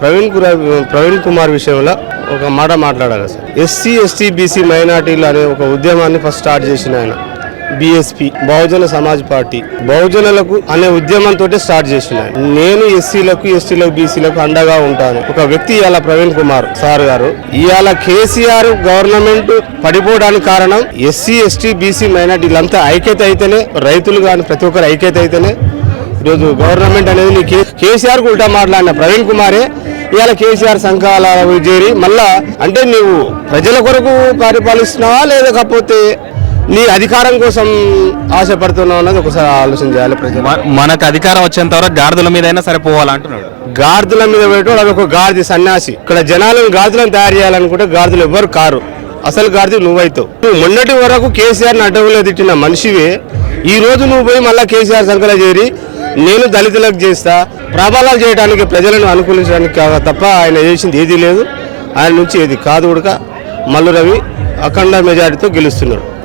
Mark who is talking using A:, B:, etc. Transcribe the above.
A: ప్రవీణ్ కుమార్ ప్రవీణ్ కుమార్ విషయంలో ఒక మాట మాట్లాడాలి సార్. ఎస్సీ ఎస్టీ బీసీ మైనార్టీలు అనే ఒక ఉద్యమాన్ని ఫస్ట్ స్టార్ట్ చేసిన ఆయన బిఎస్పి బహుజన సమాజ్ పార్టీ. బహుజనులకు అనే ఉద్యమంతో స్టార్ట్ చేసిన నేను ఎస్సీలకు ఎస్టీలకు బీసీలకు అండగా ఉంటాను. ఒక వ్యక్తి ఇవాళ ప్రవీణ్ కుమార్ సార్ గారు ఇవాళ కేసీఆర్ గవర్నమెంట్ పడిపోవడానికి కారణం ఎస్సీ ఎస్టీ బీసీ మైనార్టీలంతా ఐక్యత అయితేనే రైతులు కానీ ప్రతి ఒక్కరు ఐక్యత అయితేనే ఈరోజు గవర్నమెంట్ అనేది కేసీఆర్ ఉల్టా మాట్లాడిన ప్రవీణ్ కుమారే ఇవాళ కేసీఆర్ సంఘాల చేరి మళ్ళా అంటే నీవు ప్రజల కొరకు పరిపాలిస్తున్నావా లేకపోతే నీ అధికారం కోసం ఆశపడుతున్నావు అన్నది ఒకసారి ఆలోచన చేయాలి ప్రజలు.
B: మనకు అధికారం వచ్చేంత వరకు గాడిదల మీద అయినా సరే పోవాలంటున్నాడు.
A: గాడిదల మీద పెట్టాడు అది ఒక గాడిది సన్యాసి. ఇక్కడ జనాలను గాడిదలను తయారు చేయాలనుకుంటే గాడిదలు ఎవ్వరు కారు. అసలు గాడిది నువ్వైతావు నువ్వు మొన్నటి వరకు కేసీఆర్ అడ్డవులో తిట్టిన మనిషివే. ఈ రోజు నువ్వు పోయి మళ్ళీ కేసీఆర్ సంఖ్యలో చేరి నేను దళితులకు చేస్తా ప్రభావాలు చేయడానికి ప్రజలను అనుకూలించడానికి తప్ప ఆయన చేసింది ఏదీ లేదు. ఆయన నుంచి ఏది కాదు ఉడక. మల్లు రవి అఖండ మెజార్టీతో గెలుస్తున్నాడు.